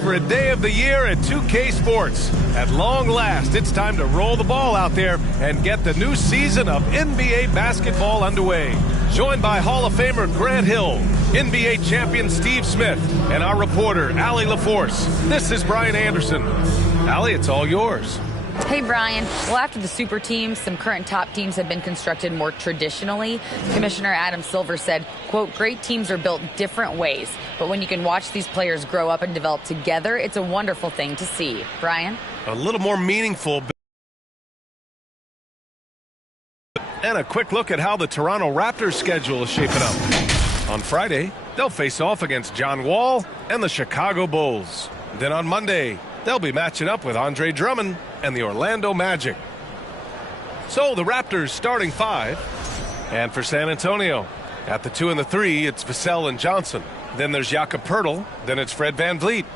favorite day of the year at 2K Sports. At long last, it's time to roll the ball out there and get the new season of NBA basketball underway. Joined by Hall of Famer Grant Hill, NBA champion Steve Smith, and our reporter, Allie LaForce. This is Brian Anderson. Allie, it's all yours. Hey, Brian. Well, after the super teams, some current top teams have been constructed more traditionally. Commissioner Adam Silver said, quote, great teams are built different ways, but when you can watch these players grow up and develop together, it's a wonderful thing to see. Brian? A little more meaningful. And a quick look at how the Toronto Raptors schedule is shaping up. On Friday, they'll face off against John Wall and the Chicago Bulls. Then on Monday, they'll be matching up with Andre Drummond and the Orlando Magic. So the Raptors starting five. And for San Antonio, at the 2 and the 3, it's Vassell and Johnson. Then there's Jakob Poeltl. Then it's Fred VanVleet.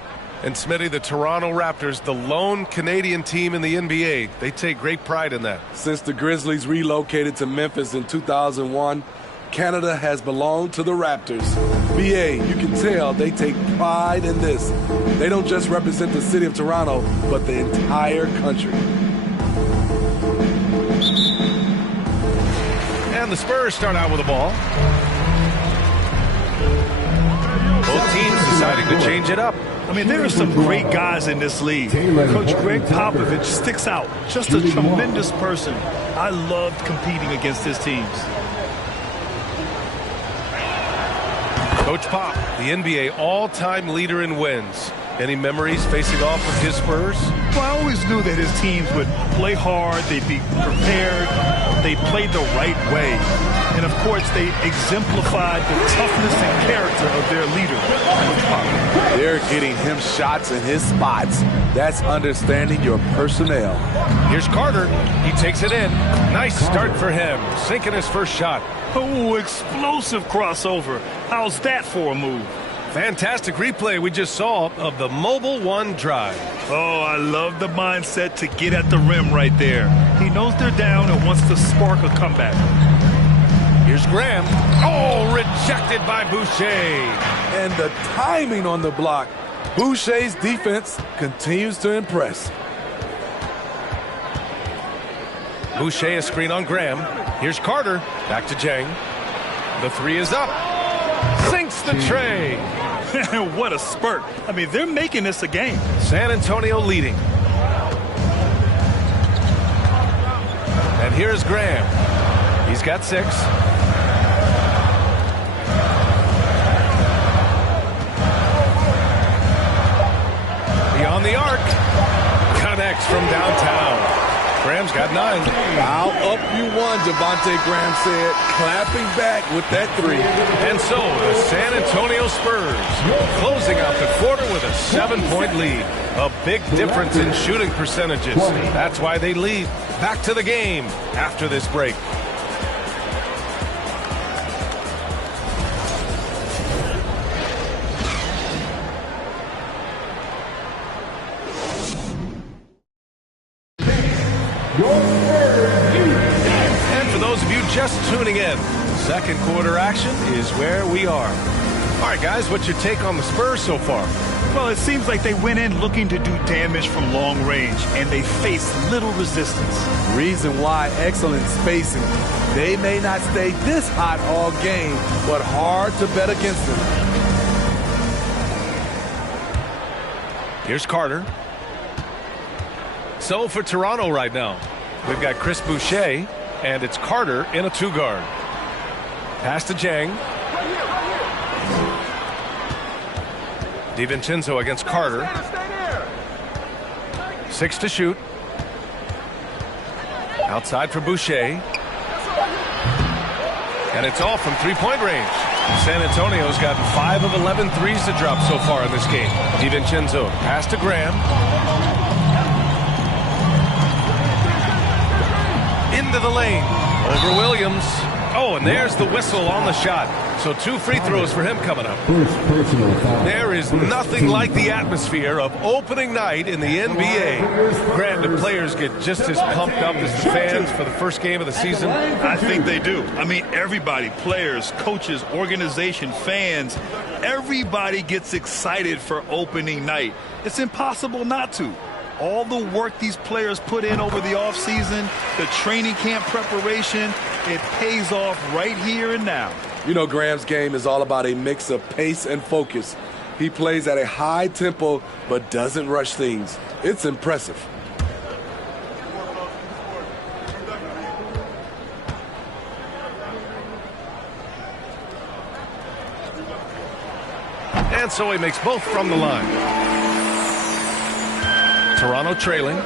And Smitty, the Toronto Raptors, the lone Canadian team in the NBA. They take great pride in that. Since the Grizzlies relocated to Memphis in 2001, Canada has belonged to the Raptors. BA, you can tell they take pride in this. They don't just represent the city of Toronto, but the entire country. And the Spurs start out with the ball. Both teams deciding to change it up. I mean, there are some great guys in this league. Coach Greg Popovich sticks out. Just a tremendous person. I loved competing against his teams. Coach Pop, the NBA all-time leader in wins. Any memories facing off with his Spurs? Well, I always knew that his teams would play hard, they'd be prepared, they played the right way. And, of course, they exemplified the toughness and character of their leader, Coach Pop. They're getting him shots in his spots. That's understanding your personnel. Here's Carter. He takes it in. Nice start for him, sinking his first shot. Oh, explosive crossover. How's that for a move? Fantastic replay we just saw of the Mobile One drive. Oh, I love the mindset to get at the rim right there. He knows they're down and wants to spark a comeback. Here's Graham. Oh, rejected by Boucher. And the timing on the block. Boucher's defense continues to impress. Boucher a screen on Graham. Here's Carter. Back to Jang. The 3 is up. Sinks the tray. What a spurt. I mean, they're making this a game. San Antonio leading. And here's Graham. He's got 6. Beyond the arc. Connects from downtown. Graham's got 9. I'll up you one, Devontae Graham said, clapping back with that 3. And so the San Antonio Spurs closing out the quarter with a 7-point lead. A big difference in shooting percentages. That's why they lead. Back to the game after this break. And for those of you just tuning in, second quarter action is where we are. All right, guys, what's your take on the Spurs so far? Well, it seems like they went in looking to do damage from long range, and they faced little resistance. Reason why, excellent spacing. They may not stay this hot all game, but hard to bet against them. Here's Carter. So for Toronto right now, we've got Chris Boucher, and it's Carter in a 2-guard. Pass to Jang. DiVincenzo against Carter. 6 to shoot. Outside for Boucher. And it's all from three-point range. San Antonio's gotten 5 of 11 threes to drop so far in this game. DiVincenzo, pass to Graham. Into the lane. Over Williams. Oh, and there's the whistle on the shot. So 2 free throws for him coming up. There is nothing like the atmosphere of opening night in the NBA. Grant, the players get just as pumped up as the fans for the first game of the season. I think they do. I mean, everybody, players, coaches, organization, fans, everybody gets excited for opening night. It's impossible not to. All the work these players put in over the offseason, the training camp preparation, it pays off right here and now. You know, Graham's game is all about a mix of pace and focus. He plays at a high tempo but doesn't rush things. It's impressive. And so he makes both from the line. Toronto trailing.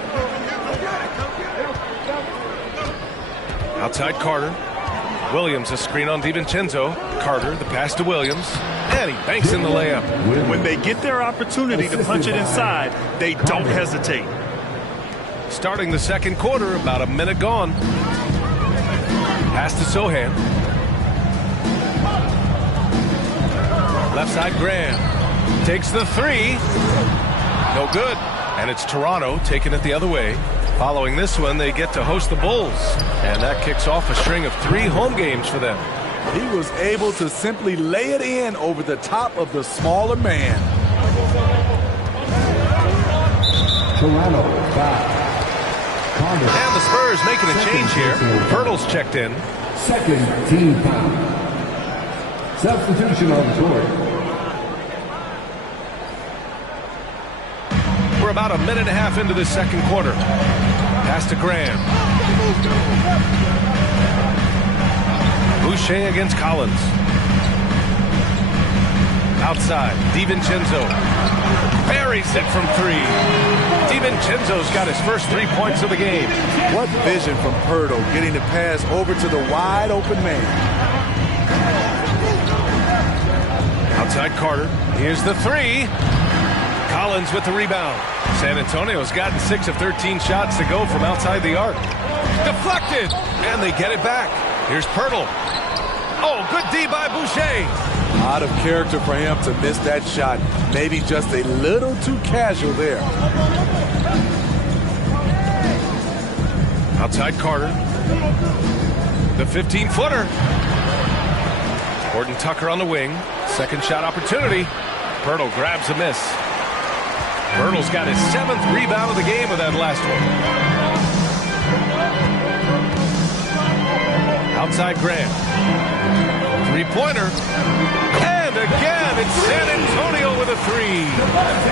Outside Carter. Williams a screen on DiVincenzo. Carter the pass to Williams. And he banks in the layup. When they get their opportunity to punch it inside, they don't hesitate. Starting the second quarter, about a minute gone. Pass to Sohan. Left side Graham. Takes the 3. No good. And it's Toronto taking it the other way. Following this one, they get to host the Bulls. And that kicks off a string of 3 home games for them. He was able to simply lay it in over the top of the smaller man. Toronto, 5. And the Spurs making a change here. Pirtle's checked in. Second team foul. Substitution on the court. We're about a minute and a half into this second quarter. Pass to Graham. Boucher against Collins. Outside, DiVincenzo. Buries it from 3. DiVincenzo's got his first 3 points of the game. What vision from Pirtle, getting the pass over to the wide open man. Outside Carter. Here's the 3. Collins with the rebound. San Antonio's gotten 6 of 13 shots to go from outside the arc. Deflected, and they get it back. Here's Pirtle. Oh, good D by Boucher. Out of character for him to miss that shot. Maybe just a little too casual there. Outside Carter. The 15-footer. Gordon Tucker on the wing. Second shot opportunity. Pirtle grabs a miss. Pirtle's got his 7th rebound of the game with that last one. Outside Graham. 3-pointer. And again, it's San Antonio with a 3.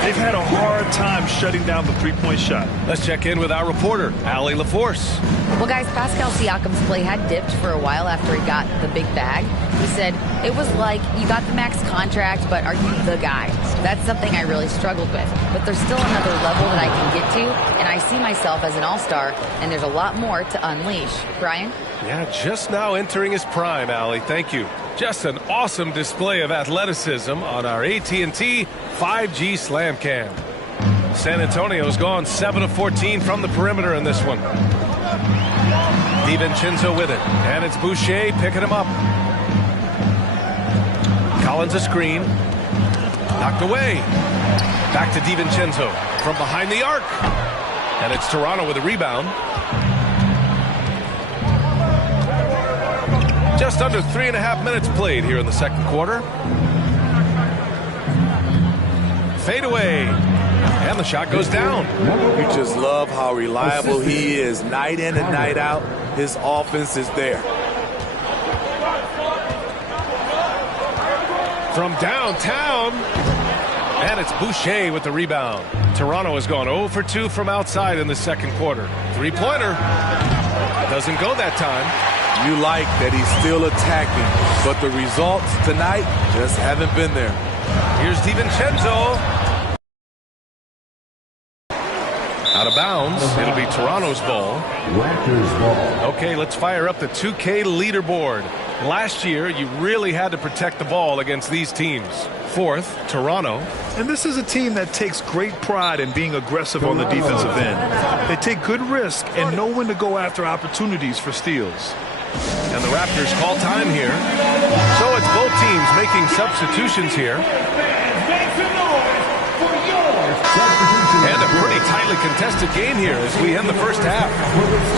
They've had a hard time shutting down the three-point shot. Let's check in with our reporter, Allie LaForce. Well, guys, Pascal Siakam's play had dipped for a while after he got the big bag. He said, it was like, you got the max contract, but are you the guy? That's something I really struggled with. But there's still another level that I can get to, and I see myself as an all-star, and there's a lot more to unleash. Brian? Yeah, just now entering his prime, Allie. Thank you. Just an awesome display of athleticism on our AT&T 5G Slam Cam. San Antonio's gone 7 of 14 from the perimeter in this one. DiVincenzo with it, and it's Boucher picking him up. Collins a screen. Knocked away. Back to DiVincenzo from behind the arc. And it's Toronto with a rebound. Just under 3.5 minutes played here in the second quarter. Fade away. And the shot goes down. You just love how reliable he is night in and night out. His offense is there. From downtown. And it's Boucher with the rebound. Toronto has gone 0 for 2 from outside in the second quarter. 3-pointer. Doesn't go that time. You like that he's still attacking, but the results tonight just haven't been there. Here's DiVincenzo. Out of bounds. It'll be Toronto's ball. Raptors ball. Okay, let's fire up the 2K leaderboard. Last year, you really had to protect the ball against these teams. 4th, Toronto. And this is a team that takes great pride in being aggressive on the defensive end. They take good risk and know when to go after opportunities for steals. And the Raptors call time here. So it's both teams making substitutions here. And a pretty tightly contested game here as we end the first half.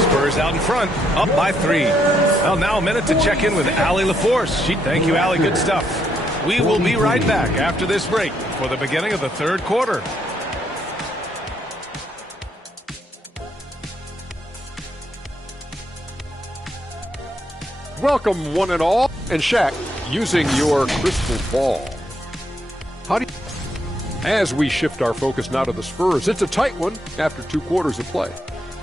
Spurs out in front, up by 3. Well, now a minute to check in with Allie LaForce. Thank you, Allie. Good stuff. We will be right back after this break for the beginning of the third quarter. Welcome, one and all. And Shaq, using your crystal ball, how do you... As we shift our focus now to the Spurs, it's a tight one after 2 quarters of play.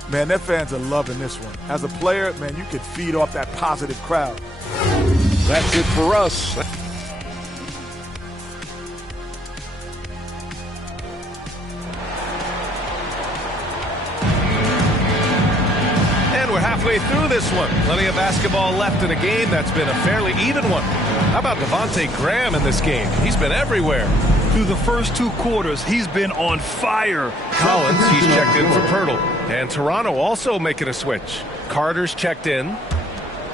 Man, their fans are loving this one. As a player, man, you could feed off that positive crowd. That's it for us. And we're halfway through this one. Plenty of basketball left in a game that's been a fairly even one. How about Devontae Graham in this game? He's been everywhere. Through the first 2 quarters, he's been on fire. Collins, he's checked in for Pirtle. And Toronto also making a switch. Carter's checked in.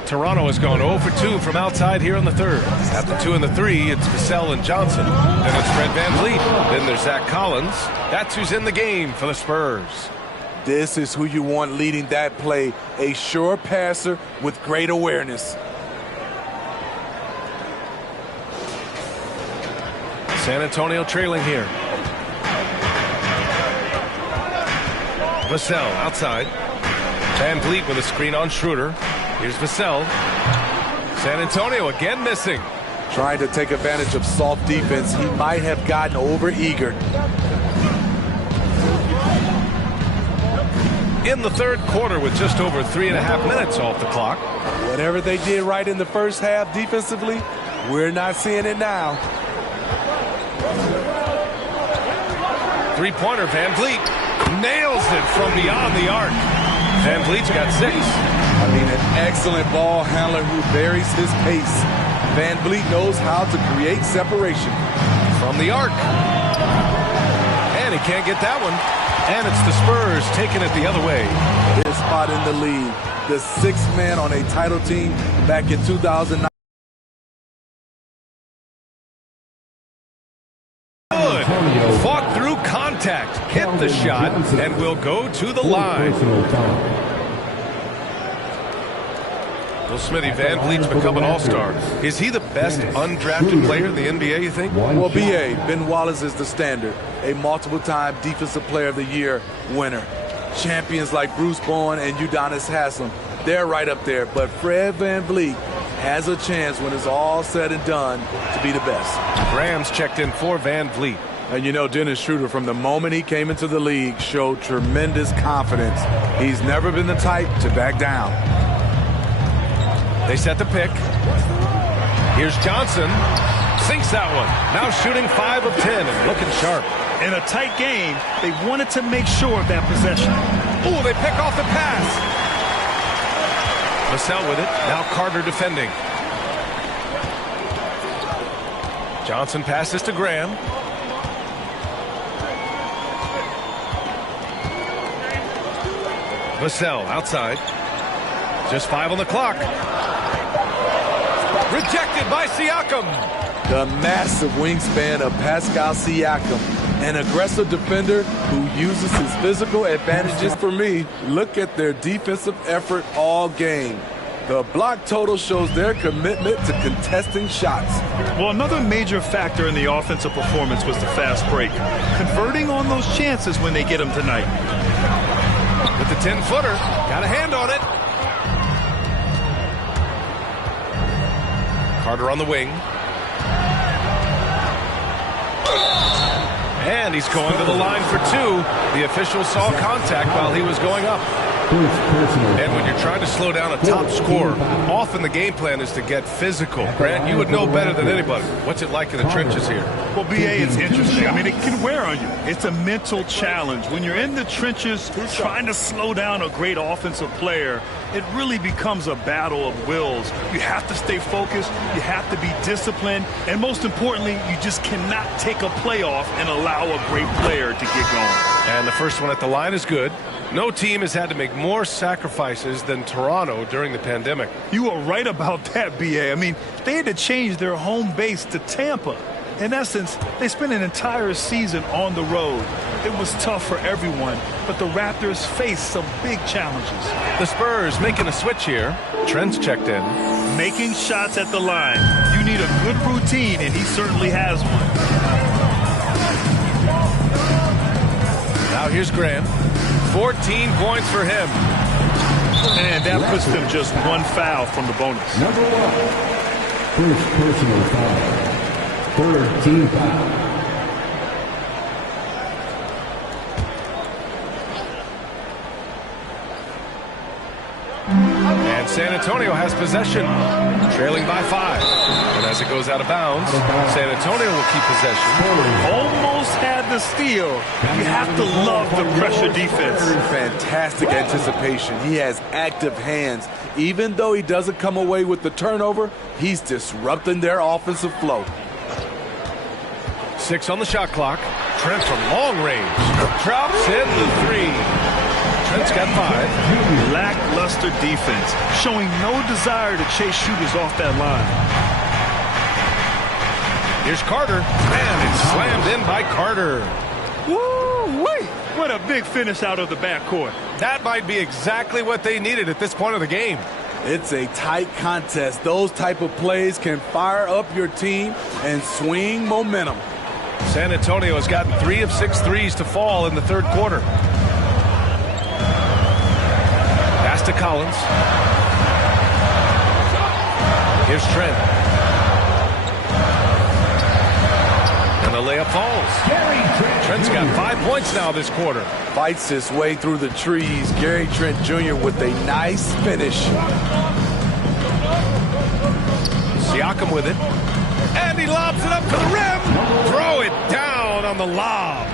Toronto has gone 0 for 2 from outside here in the third. At the 2 and the 3, it's Vassell and Johnson. Then it's Fred VanVleet. Then there's Zach Collins. That's who's in the game for the Spurs. This is who you want leading that play. A sure passer with great awareness. San Antonio trailing here. Vassell outside. VanVleet with a screen on Schroeder. Here's Vassell. San Antonio again missing. Trying to take advantage of soft defense. He might have gotten over-eager. In the third quarter with just over 3.5 minutes off the clock. Whatever they did right in the first half defensively, we're not seeing it now. Three-pointer, VanVleet nails it from beyond the arc. VanVleet's got 6. I mean, an excellent ball handler who varies his pace. VanVleet knows how to create separation. From the arc. And he can't get that one. And it's the Spurs taking it the other way. His spot in the league. The 6th man on a title team back in 2009. Good. Fought through contact. Hit the shot and will go to the line. Well, Smithy, VanVleet's become an all-star. Is he the best undrafted player in the NBA, you think? Well, B.A., Ben Wallace is the standard. A multiple-time Defensive Player of the Year winner. Champions like Bruce Bowen and Udonis Haslem, they're right up there. But Fred VanVleet has a chance when it's all said and done to be the best. Graham's checked in for VanVleet. And you know, Dennis Schroeder, from the moment he came into the league, showed tremendous confidence. He's never been the type to back down. They set the pick. Here's Johnson. Sinks that one. Now shooting 5 of 10 and looking sharp. In a tight game, they wanted to make sure of that possession. Ooh, they pick off the pass. Vassell with it. Now Carter defending. Johnson passes to Graham. Vassell outside. Just 5 on the clock. Rejected by Siakam. The massive wingspan of Pascal Siakam, an aggressive defender who uses his physical advantages. For me, look at their defensive effort all game. The block total shows their commitment to contesting shots. Well, another major factor in the offensive performance was the fast break. Converting on those chances when they get them tonight. With the 10-footer, got a hand on it. Carter on the wing. And he's going to the line for 2. The official saw contact while he was going up. And when you're trying to slow down a top scorer, often the game plan is to get physical. Grant, you would know better than anybody. What's it like in the trenches here? Well, B.A., it's interesting. I mean, it can wear on you. It's a mental challenge. When you're in the trenches trying to slow down a great offensive player, it really becomes a battle of wills. You have to stay focused. You have to be disciplined. And most importantly, you just cannot take a play off and allow a great player to get going. And the first one at the line is good. No team has had to make more sacrifices than Toronto during the pandemic. You are right about that, B.A. I mean, they had to change their home base to Tampa. In essence, they spent an entire season on the road. It was tough for everyone, but the Raptors faced some big challenges. The Spurs making a switch here. Trent's checked in. Making shots at the line. You need a good routine, and he certainly has one. Now here's Graham. 14 points for him. And that puts them just one foul from the bonus. Number 1. First personal foul. Third team foul. And San Antonio has possession, trailing by 5. And as it goes out of bounds, San Antonio will keep possession. Almost had the steal. You have to love the pressure defense. Fantastic anticipation. He has active hands. Even though he doesn't come away with the turnover, he's disrupting their offensive flow. 6 on the shot clock. Trent from long range. Drops in the 3. Trent's got 5. Lackluster defense, showing no desire to chase shooters off that line. Here's Carter, and it's slammed in by Carter. Woo-wee! What a big finish out of the backcourt. That might be exactly what they needed at this point of the game. It's a tight contest. Those type of plays can fire up your team and swing momentum. San Antonio has gotten 3 of 6 threes to fall in the third quarter. Pass to Collins. Here's Trent. And the layup falls. Trent's got 5 points now this quarter. Fights his way through the trees. Gary Trent Jr. with a nice finish. Siakam with it. And he lobs it up to the rim. Throw it down on the lob.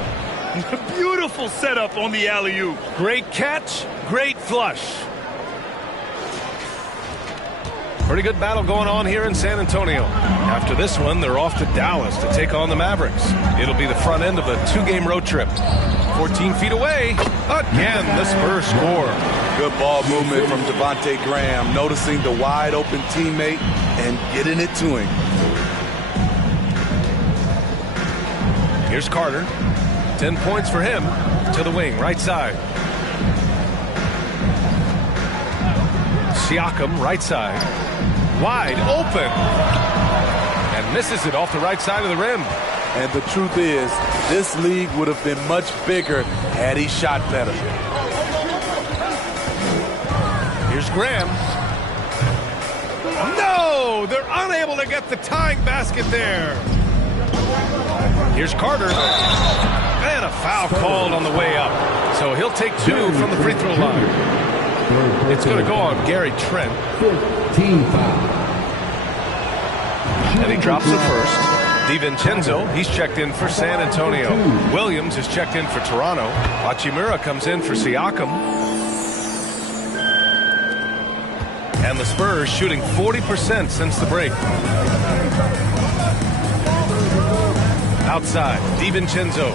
Beautiful setup on the alley-oop. Great catch, great flush. Pretty good battle going on here in San Antonio. After this one, they're off to Dallas to take on the Mavericks. It'll be the front end of a 2-game road trip. 14 feet away. Again, the Spurs score. Good ball movement from Devontae Graham, noticing the wide-open teammate and getting it to him. Here's Carter. 10 points for him. To the wing, right side. Siakam, right side. Wide open. And misses it off the right side of the rim. And the truth is, this league would have been much bigger had he shot better. Here's Graham. No! They're unable to get the tying basket there. Here's Carter. And a foul called on the way up. So he'll take 2 from the free throw line. It's going to go on Gary Trent. Team foul. And he drops the first. DiVincenzo, he's checked in for San Antonio. Williams is checked in for Toronto. Hachimura comes in for Siakam. And the Spurs shooting 40% since the break. Outside, DiVincenzo.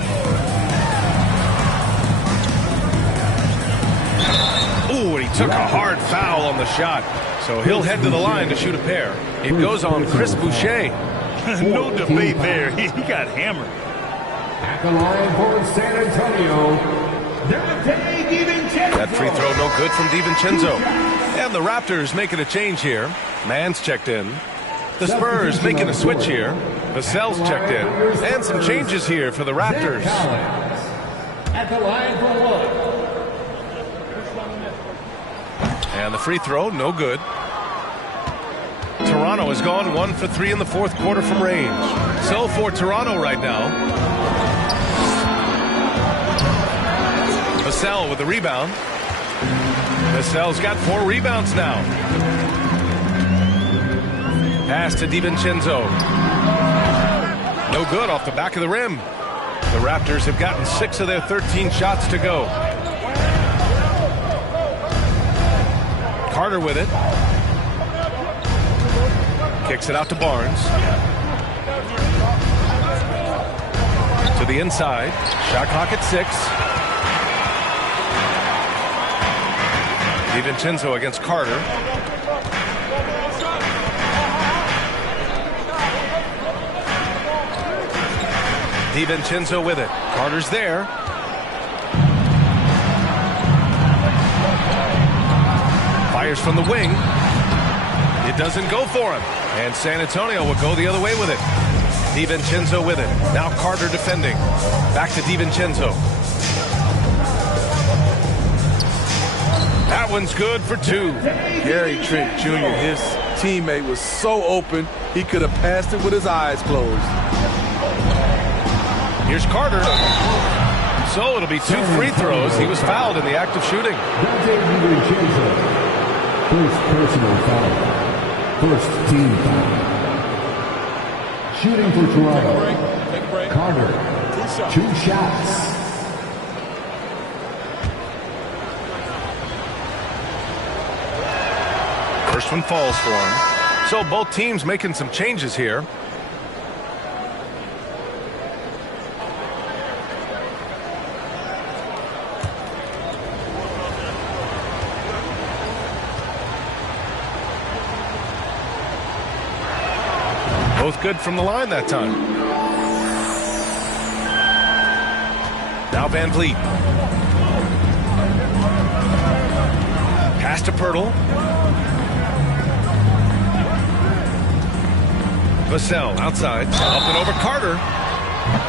Ooh, and he took a hard foul on the shot. So he'll head to the line to shoot a pair. It goes on Chris Boucher. No debate there. He got hammered. At the line for San Antonio, DiVincenzo. That free throw no good from DiVincenzo. And the Raptors making a change here. Mann's checked in. The Spurs making a switch here. Vassell's checked in. And some changes here for the Raptors. At the line for 1. And the free throw, no good. Toronto has gone 1 for 3 in the fourth quarter from range. So for Toronto right now, Vassell with the rebound. Vassell's got 4 rebounds now. Pass to DiVincenzo. No good off the back of the rim. The Raptors have gotten 6 of their 13 shots to go. Carter with it. Kicks it out to Barnes. To the inside. Shot clock at 6. DiVincenzo against Carter. DiVincenzo with it. Carter's there. Fires from the wing. It doesn't go for him. And San Antonio will go the other way with it. DiVincenzo with it. Now Carter defending. Back to DiVincenzo. That one's good for two. Gary Trent Jr., his teammate, was so open, he could have passed it with his eyes closed. Here's Carter. So it'll be 2 free throws. He was fouled in the act of shooting. First personal foul. First team foul. Shooting for Toronto. Carter. 2 shots. First one falls for him. So both teams making some changes here. Both good from the line that time. Now Van Vliet. Pass to Pirtle. Vassell outside. Up and over Carter.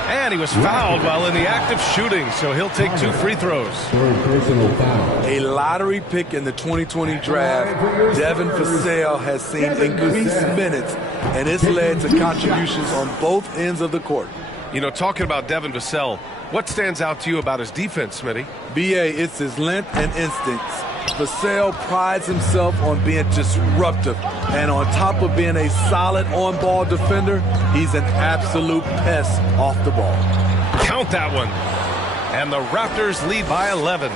And he was fouled while in the act of shooting, so he'll take 2 free throws. A lottery pick in the 2020 draft, Devin Vassell has seen increased minutes, and it's led to contributions on both ends of the court. You know, talking about Devin Vassell, what stands out to you about his defense, Smitty? B.A., it's his length and instincts. Vassell prides himself on being disruptive, and on top of being a solid on-ball defender, he's an absolute pest off the ball. Count that one. And the Raptors lead by 11.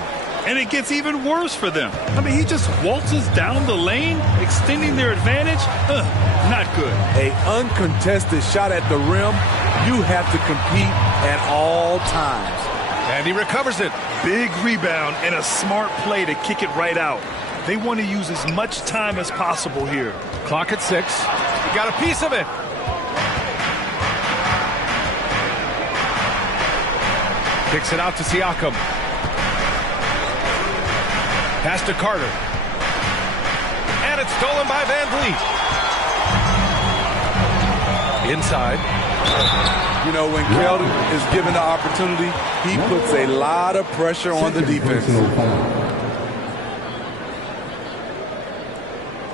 And it gets even worse for them. I mean, he just waltzes down the lane, extending their advantage. Not good. A uncontested shot at the rim, you have to compete at all times. And he recovers it. Big rebound and a smart play to kick it right out. They want to use as much time as possible here. Clock at 6. He got a piece of it. Kicks it out to Siakam. Pass to Carter. And it's stolen by Van Vliet. Inside. You know, when Keldon is given the opportunity, he puts a lot of pressure on the defense.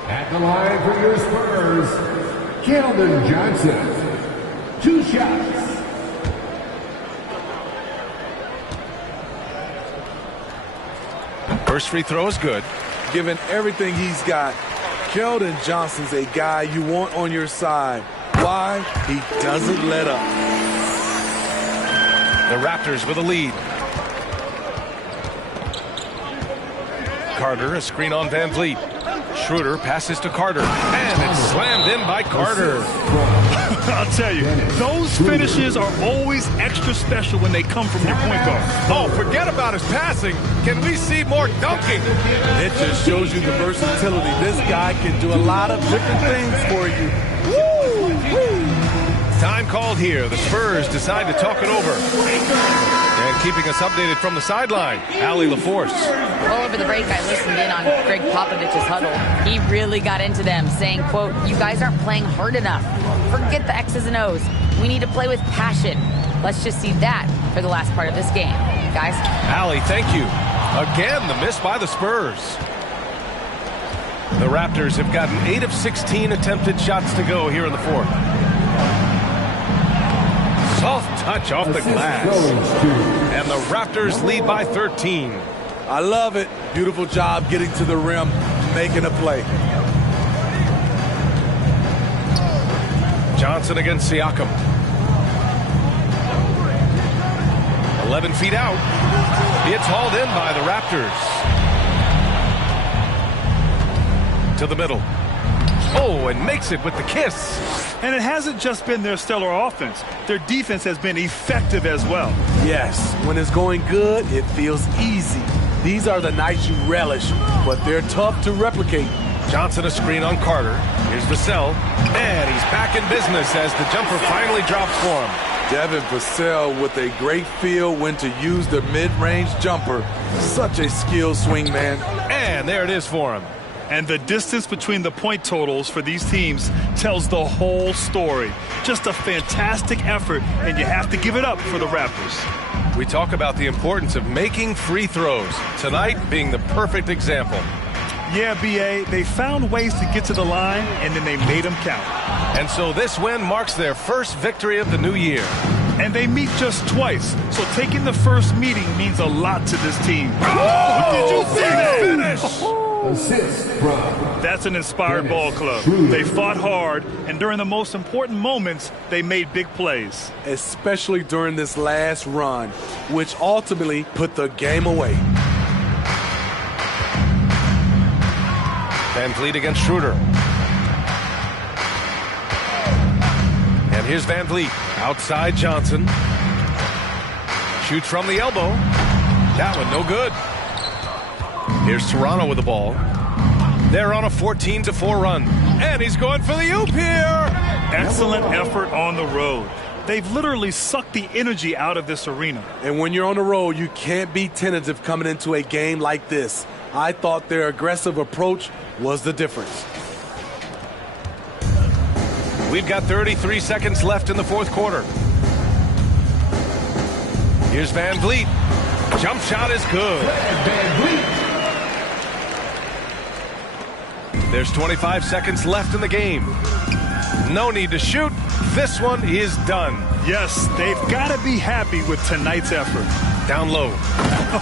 At the line for your Spurs, Keldon Johnson. 2 shots. First free throw is good. Given everything he's got, Keldon Johnson's a guy you want on your side. Why? He doesn't let up. The Raptors with a lead. Carter, a screen on Van Vliet. Schroeder passes to Carter. And it's slammed in by Carter. I'll tell you, those finishes are always extra special when they come from your point guard. Oh, forget about his passing. Can we see more dunking? It just shows you the versatility. This guy can do a lot of different things for you. Time called here. The Spurs decide to talk it over. And keeping us updated from the sideline, Allie LaForce. Well, over the break, I listened in on Greg Popovich's huddle. He really got into them, saying, quote, "You guys aren't playing hard enough. Forget the X's and O's. We need to play with passion." Let's just see that for the last part of this game. Guys? Allie, thank you. Again, the miss by the Spurs. The Raptors have gotten 8 of 16 attempted shots to go here in the fourth. Soft touch off the glass. And the Raptors lead by 13. I love it. Beautiful job getting to the rim, making a play. Johnson against Siakam. 11 feet out. It's hauled in by the Raptors. To the middle. Oh, and makes it with the kiss. And it hasn't just been their stellar offense. Their defense has been effective as well. Yes, when it's going good, it feels easy. These are the nights you relish, but they're tough to replicate. Johnson a screen on Carter. Here's Vassell. And he's back in business as the jumper finally drops for him. Devin Vassell with a great feel when to use the mid-range jumper. Such a skilled swing man. And there it is for him. And the distance between the point totals for these teams tells the whole story. Just a fantastic effort, and you have to give it up for the Raptors. We talk about the importance of making free throws, tonight being the perfect example. Yeah, B.A., they found ways to get to the line, and then they made them count. And so this win marks their first victory of the new year. And they meet just twice, so taking the first meeting means a lot to this team. Oh, did you see that? Finish! Assist from That's an inspired ball club. They fought hard, and during the most important moments, they made big plays. Especially during this last run, which ultimately put the game away. Van Vliet against Schroeder. And here's Van Vliet. Outside Johnson. Shoots from the elbow. That one no good. Here's Toronto with the ball. They're on a 14-4 run. And he's going for the oop here. Excellent effort on the road. They've literally sucked the energy out of this arena. And when you're on the road, you can't be tentative coming into a game like this. I thought their aggressive approach was the difference. We've got 33 seconds left in the fourth quarter. Here's Van Vliet. Jump shot is good. Van Vliet. There's 25 seconds left in the game. No need to shoot. This one is done. Yes, they've got to be happy with tonight's effort. Down low.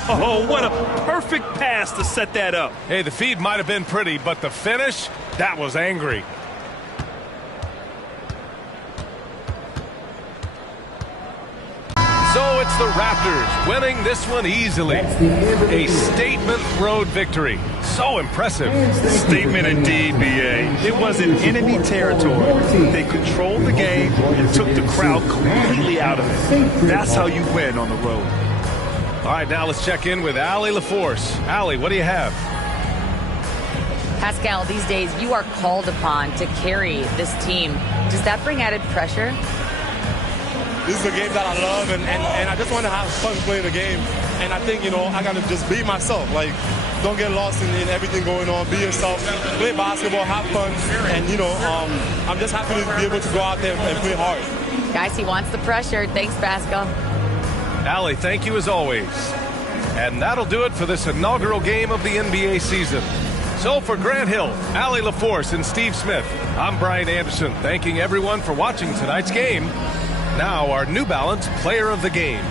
Oh, what a perfect pass to set that up. Hey, the feed might have been pretty, but the finish, that was angry. So it's the Raptors winning this one easily. A statement road victory. So impressive. Statement indeed, B.A. It was in enemy territory. They controlled the game and took the crowd completely out of it. That's how you win on the road. All right, now let's check in with Allie LaForce. Allie, what do you have? Pascal, these days you are called upon to carry this team. Does that bring added pressure? This is a game that I love, and I just want to have fun playing the game. And I think, I got to just be myself. Like, don't get lost in everything going on. Be yourself. Play basketball, have fun. And, I'm just happy to be able to go out there and play hard. Guys, he wants the pressure. Thanks, Pascal. Allie, thank you as always. And that'll do it for this inaugural game of the NBA season. So for Grant Hill, Allie LaForce, and Steve Smith, I'm Brian Anderson, thanking everyone for watching tonight's game. Now our New Balance Player of the Game.